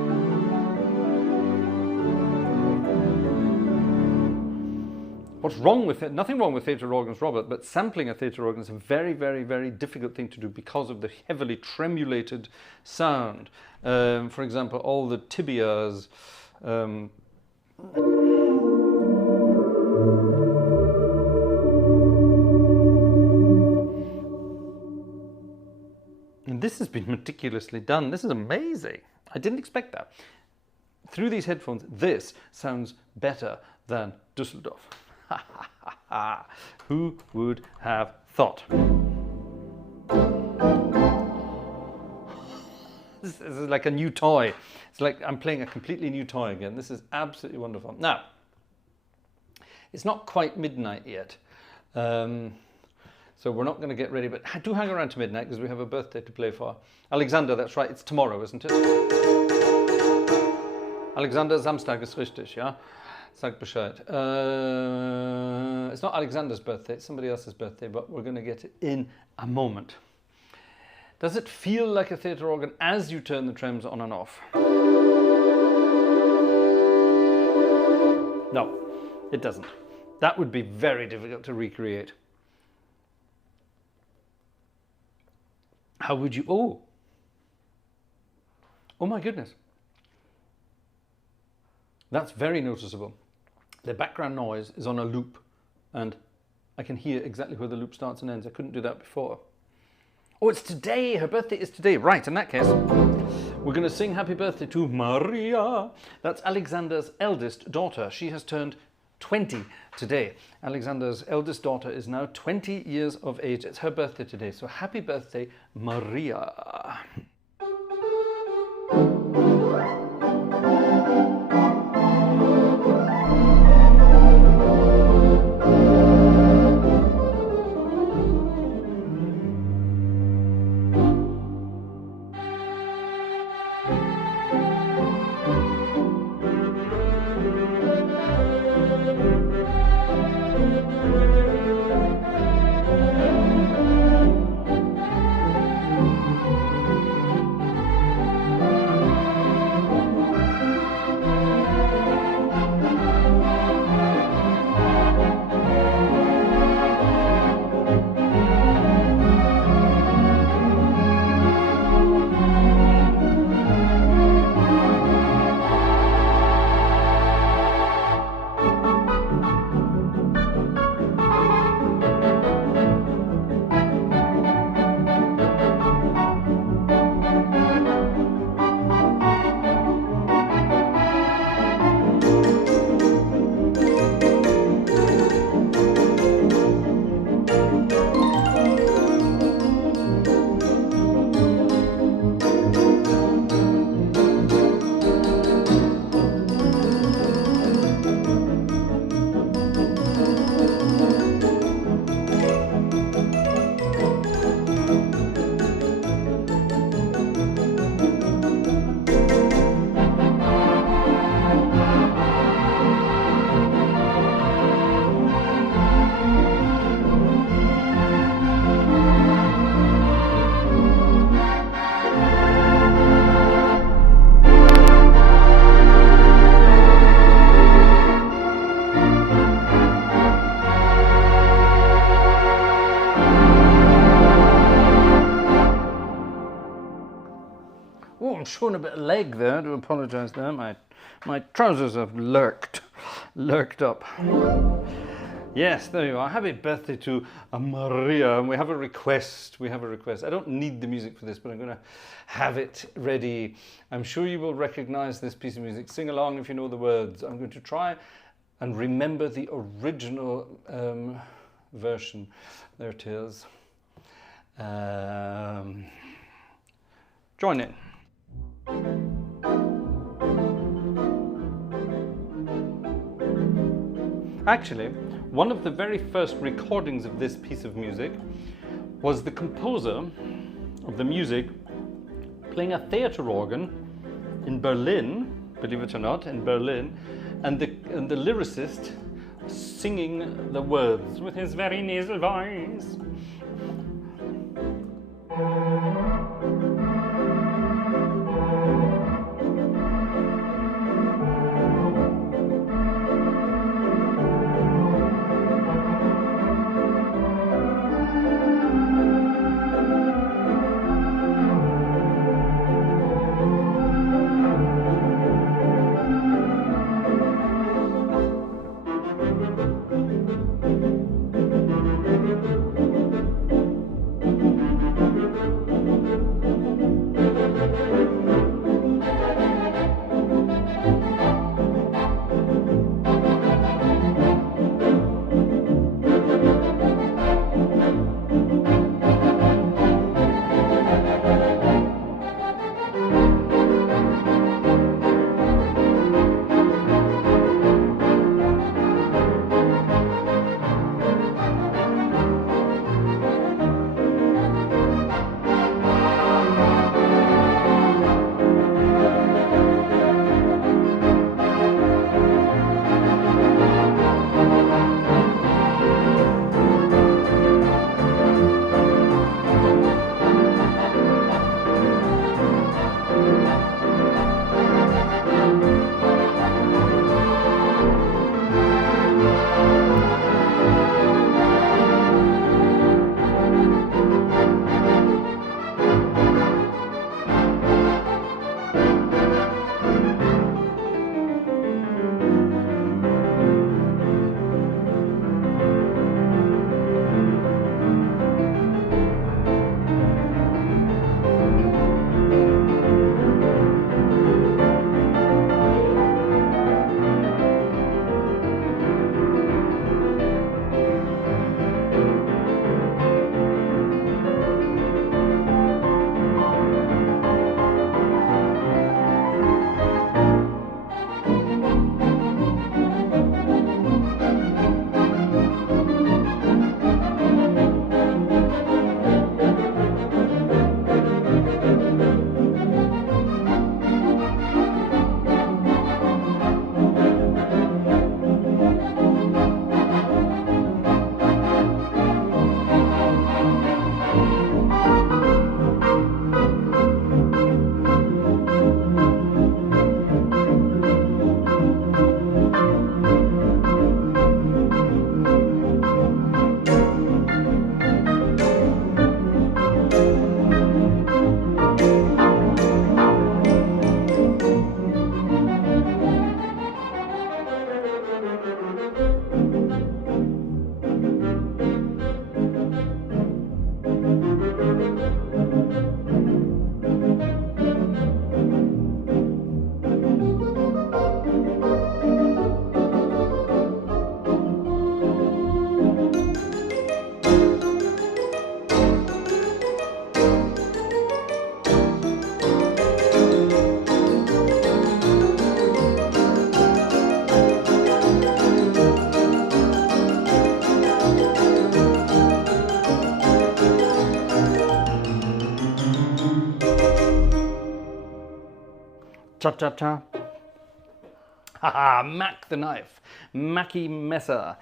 What's wrong with it? Nothing wrong with theatre organs, Robert, but sampling a theatre organ is a very, very, very difficult thing to do because of the heavily tremulated sound. For example, all the tibias. And this has been meticulously done. This is amazing. I didn't expect that. Through these headphones, this sounds better than Dusseldorf. Who would have thought? This is like a new toy. It's like I'm playing a completely new toy again. This is absolutely wonderful. Now, it's not quite midnight yet. So we're not going to get ready, but do hang around to midnight because we have a birthday to play for. Alexander, that's right, it's tomorrow, isn't it? Alexander, Samstag ist richtig, ja? Sag Bescheid. It's not Alexander's birthday, it's somebody else's birthday, but we're going to get it in a moment. Does it feel like a theatre organ as you turn the trems on and off? No, it doesn't. That would be very difficult to recreate. How would you? Oh my goodness. That's very noticeable. The background noise is on a loop and I can hear exactly where the loop starts and ends. I couldn't do that before. Oh, it's today. Her birthday is today. Right, in that case, we're going to sing happy birthday to Maria. That's Alexander's eldest daughter. She has turned 20 today. Alexander's eldest daughter is now 20 years of age. It's her birthday today. So happy birthday, Maria. showing a bit of leg there. I do apologise there. My trousers have lurked up. Yes, there you are. Happy birthday to Maria. And we have a request. I don't need the music for this, but I'm going to have it ready. I'm sure you will recognize this piece of music. Sing along if you know the words. I'm going to try and remember the original version. There it is. Join in. Actually, one of the very first recordings of this piece of music was the composer of the music playing a theatre organ in Berlin, believe it or not, in Berlin, and the lyricist singing the words with his very nasal voice. Cha-cha-cha. Haha, Mack the knife. Mackie Messer.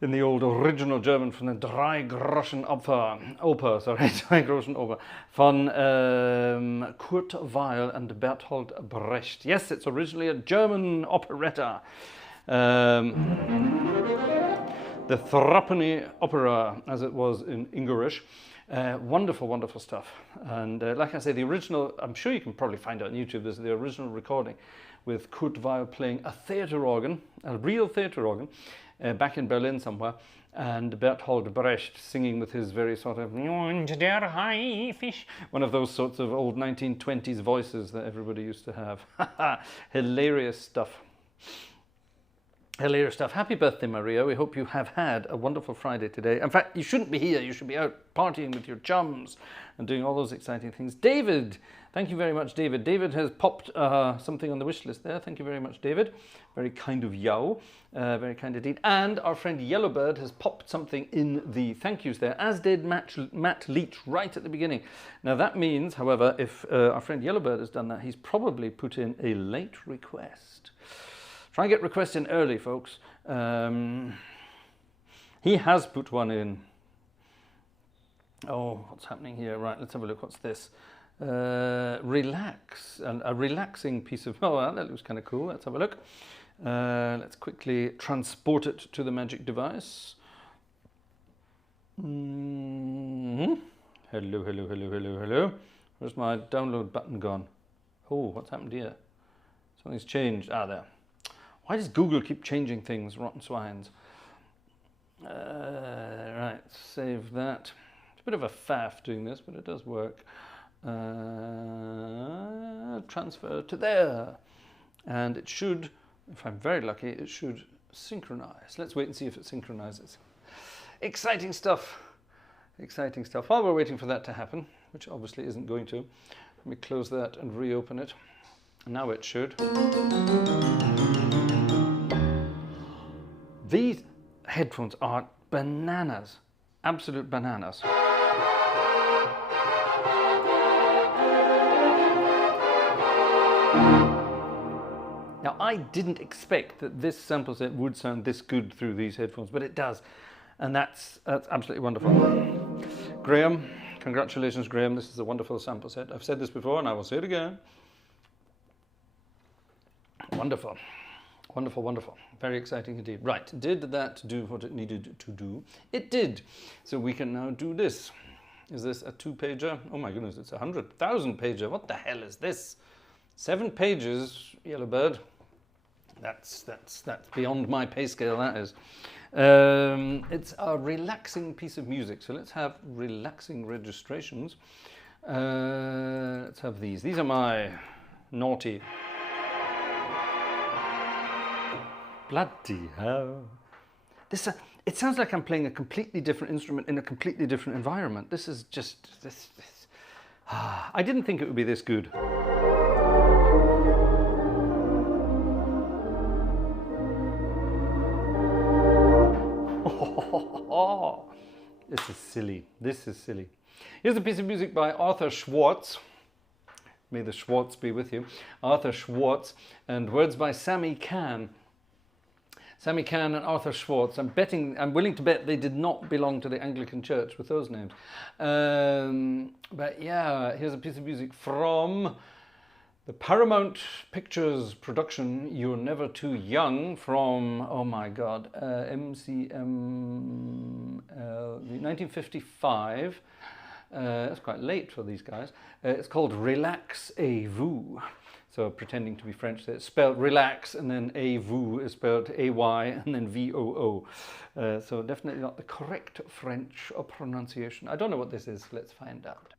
In the old original German from the Drei Groschen Oper, Drei Groschen Oper, von Kurt Weill and Bertolt Brecht. Yes, it's originally a German operetta. The the Threepenny Opera, as it was in English. Wonderful, wonderful stuff. And like I say, the original, I'm sure you can probably find it on YouTube, there's the original recording with Kurt Weill playing a theatre organ, a real theatre organ, back in Berlin somewhere, and Bertolt Brecht singing with his very sort of one of those sorts of old 1920s voices that everybody used to have. Hilarious stuff. Hilarious stuff. Happy birthday, Maria. We hope you have had a wonderful Friday today. In fact, you shouldn't be here. You should be out partying with your chums and doing all those exciting things. David, thank you very much, David. David has popped something on the wish list there. Thank you very much, David. Very kind of you. Very kind indeed. And our friend Yellowbird has popped something in the thank yous there, as did Matt Leach right at the beginning. Now that means, however, if our friend Yellowbird has done that, he's probably put in a late request. Try and get requests in early, folks. He has put one in. Oh, what's happening here? Right, let's have a look. What's this? Relax. And a relaxing piece of... Oh, well, that looks kind of cool. Let's have a look. Let's quickly transport it to the magic device. Hello, hello, hello, hello, hello. Where's my download button gone? Oh, what's happened here? Something's changed. Ah, there. Why does Google keep changing things, rotten swines? Right, save that. It's a bit of a faff doing this, but it does work. Transfer to there. And it should, if I'm very lucky, it should synchronize. Let's wait and see if it synchronizes. Exciting stuff. Exciting stuff. While we're waiting for that to happen, which obviously isn't going to, let me close that and reopen it. Now it should. These headphones are bananas, absolute bananas. Now, I didn't expect that this sample set would sound this good through these headphones, but it does. And that's absolutely wonderful. Graham, congratulations, Graham. This is a wonderful sample set. I've said this before and I will say it again. Wonderful. Wonderful, wonderful. Very exciting indeed. Right, did that do what it needed to do? It did. So we can now do this. Is this a 2-pager? Oh my goodness, it's a 100,000 pager. What the hell is this? 7 pages, Yellowbird. That's beyond my pay scale, that is. It's a relaxing piece of music. So let's have relaxing registrations. Let's have these. These are my naughty... Bloody hell. This, it sounds like I'm playing a completely different instrument in a completely different environment. This is just... I didn't think it would be this good. This is silly. This is silly. Here's a piece of music by Arthur Schwartz. May the Schwartz be with you. Arthur Schwartz, and words by Sammy Cahn. Sammy Cahn and Arthur Schwartz. I'm willing to bet they did not belong to the Anglican Church with those names. But yeah, here's a piece of music from the Paramount Pictures production, You're Never Too Young, from, oh my God, MCM 1955. That's quite late for these guys. It's called Relax-a-vous. So pretending to be French, it's spelled relax, and then a-vous is spelled a-y, and then v-o-o. So definitely not the correct French pronunciation. I don't know what this is. Let's find out.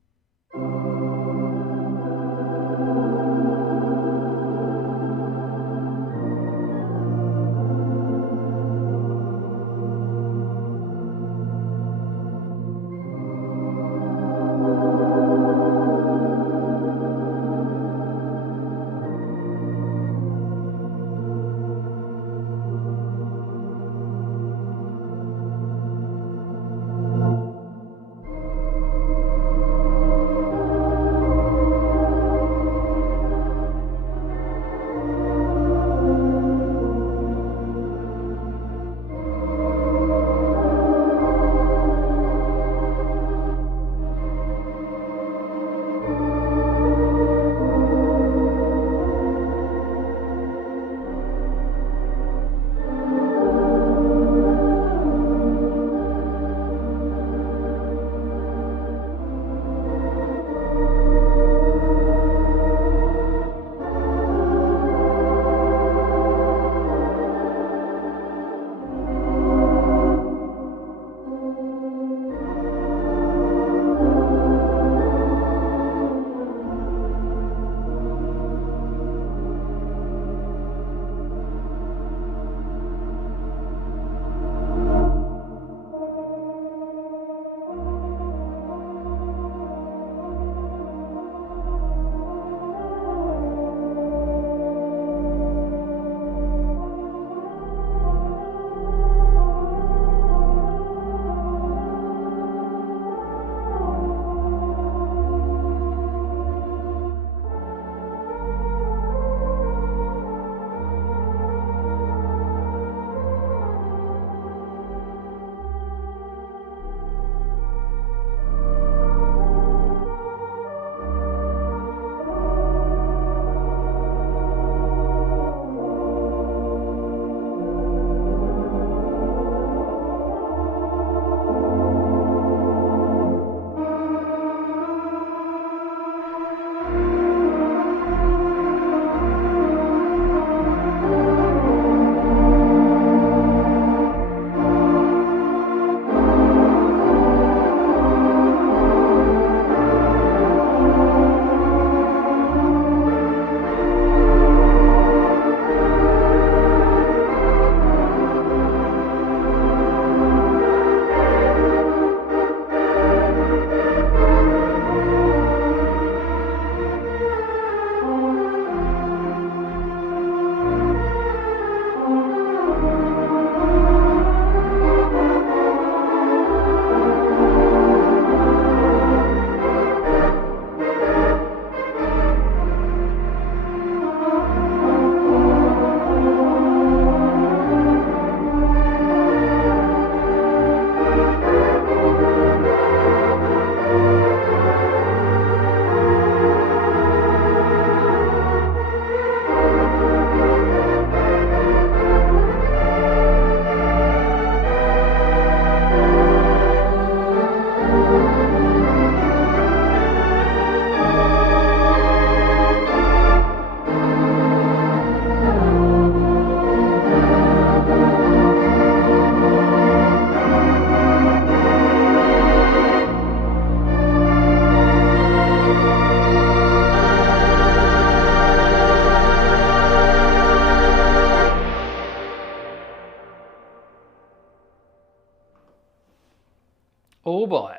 Oh boy.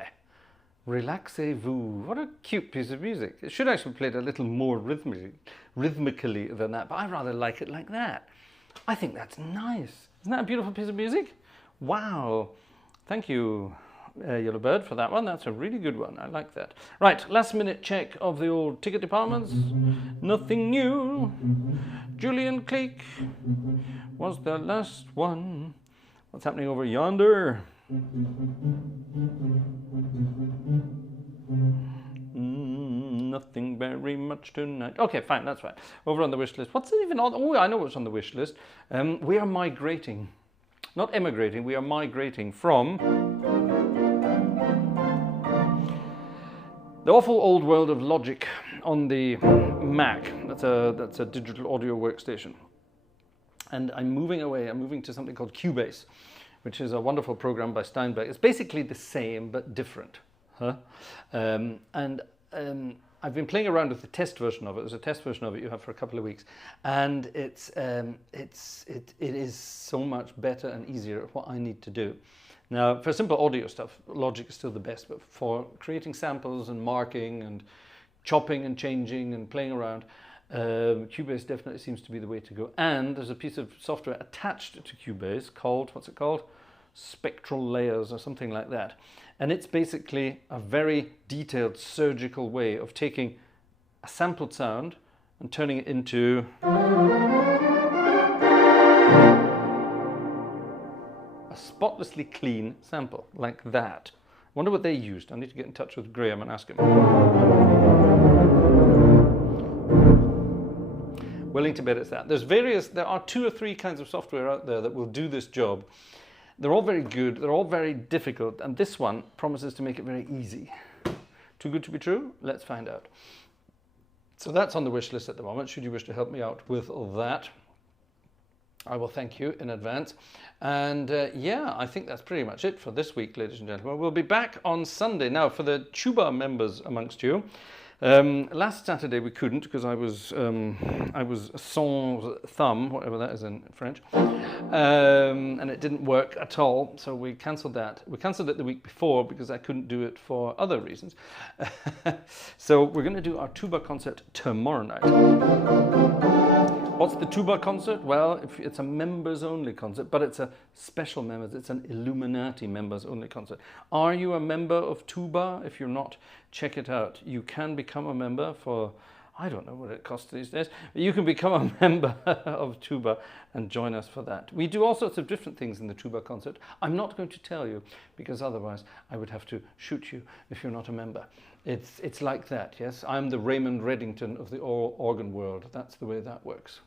Relaxez-vous. What a cute piece of music. It should actually be played a little more rhythmically than that, but I rather like it like that. I think that's nice. Isn't that a beautiful piece of music? Wow. Thank you, Yellow Bird, for that one. That's a really good one. I like that. Right, last minute check of the old ticket departments. Nothing new. Julian Cleek was the last one. What's happening over yonder? Nothing very much tonight. Okay, fine, that's fine. Over on the wish list. What's it even on? Oh, I know what's on the wish list. We are migrating. Not emigrating, we are migrating from the awful old world of Logic on the Mac. That's a digital audio workstation. And I'm moving away. I'm moving to something called Cubase, which is a wonderful program by Steinbeck. It's basically the same, but different. I've been playing around with the test version of it. There's a test version of it you have for a couple of weeks. And it is so much better and easier at what I need to do. Now, for simple audio stuff, Logic is still the best, but for creating samples and marking and chopping and changing and playing around, Cubase definitely seems to be the way to go. And there's a piece of software attached to Cubase called, what's it called? Spectral Layers or something like that. And it's basically a very detailed surgical way of taking a sampled sound and turning it into a spotlessly clean sample, like that. Wonder what they used. I need to get in touch with Graham and ask him. Willing to bet it's that. There are 2 or 3 kinds of software out there that will do this job. They're all very good, they're all very difficult, and this one promises to make it very easy. Too good to be true? Let's find out. So that's on the wish list at the moment. Should you wish to help me out with that, I will thank you in advance. And yeah, I think that's pretty much it for this week, ladies and gentlemen. We'll be back on Sunday. Now, for the Tuba members amongst you, last Saturday we couldn't because I was sans thumb, whatever that is in French, and it didn't work at all, so we cancelled that. We cancelled it the week before because I couldn't do it for other reasons. So we're going to do our tuba concert tomorrow night. What's the tuba concert? Well, it's a members only concert, but it's a special members, it's an Illuminati members only concert. Are you a member of Tuba? If you're not, check it out. You can become a member for, I don't know what it costs these days, but you can become a member of Tuba and join us for that. We do all sorts of different things in the Tuba concert. I'm not going to tell you because otherwise I would have to shoot you if you're not a member. It's like that, yes? I'm the Raymond Reddington of the organ world. That's the way that works.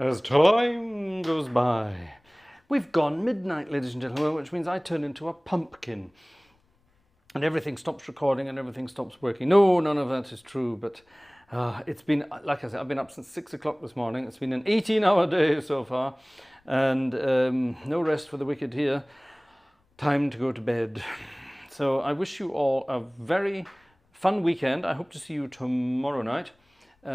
as time goes by. We've gone midnight, ladies and gentlemen, which means I turn into a pumpkin. And everything stops recording and everything stops working. No, none of that is true, but it's been, like I said, I've been up since 6 o'clock this morning. It's been an 18-hour day so far, and no rest for the wicked here. Time to go to bed. So I wish you all a very fun weekend. I hope to see you tomorrow night. I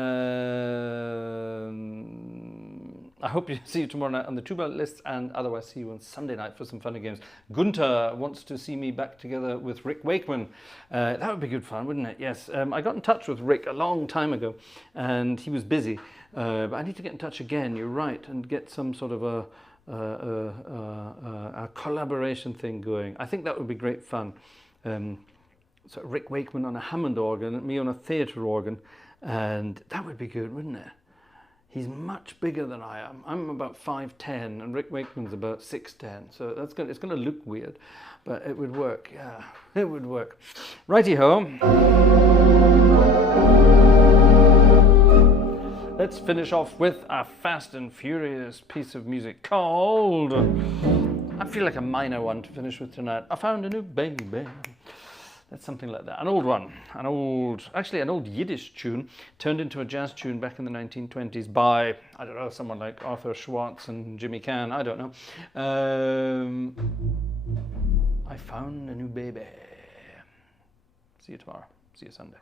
hope you see you tomorrow night on the 2 Ballot Lists, and otherwise see you on Sunday night for some funny games. Gunther wants to see me back together with Rick Wakeman. That would be good fun, wouldn't it? Yes. I got in touch with Rick a long time ago, and he was busy. But I need to get in touch again. You're right, and get some sort of a collaboration thing going. I think that would be great fun. So Rick Wakeman on a Hammond organ, and me on a theatre organ. And that would be good, wouldn't it? He's much bigger than I am. I'm about 5'10", and Rick Wakeman's about 6'10". So it's going to look weird, but it would work. Yeah, it would work. Righty-ho. Let's finish off with a fast and furious piece of music called... I feel like a minor one to finish with tonight. I found a new baby. That's something like that. An old one. An old Yiddish tune turned into a jazz tune back in the 1920s by, I don't know, someone like Arthur Schwartz and Jimmy Can. I don't know. I found a new baby. See you tomorrow. See you Sunday.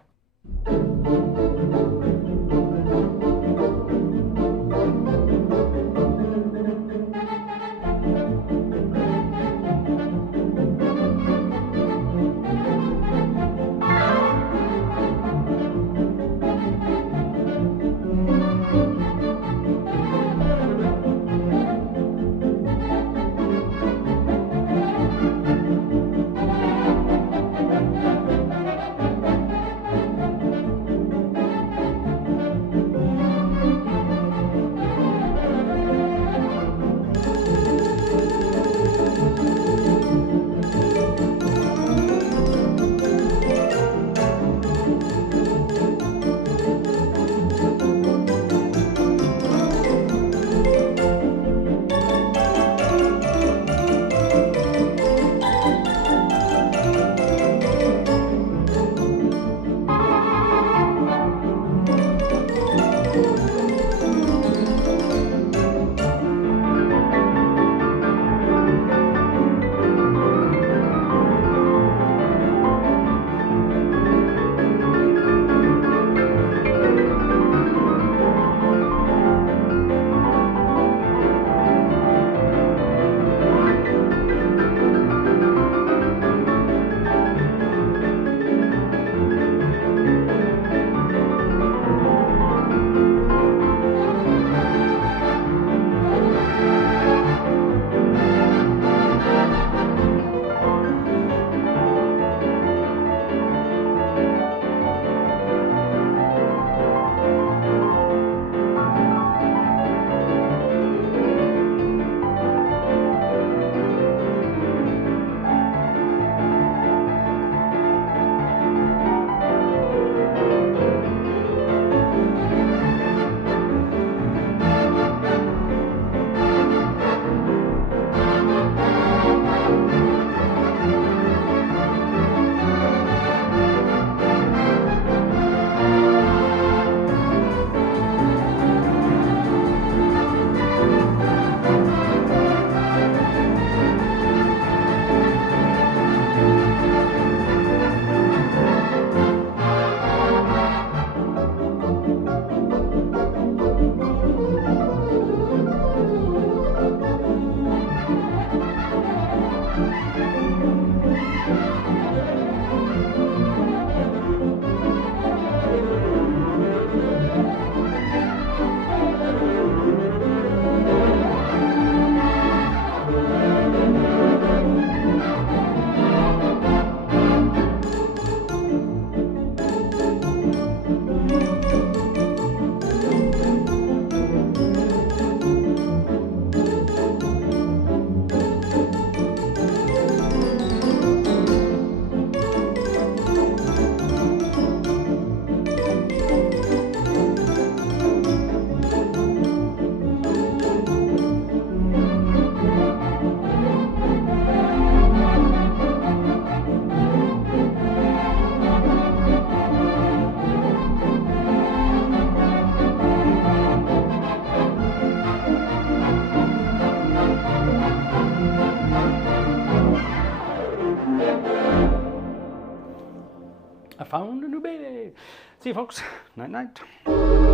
found a new baby. See you folks. Night night.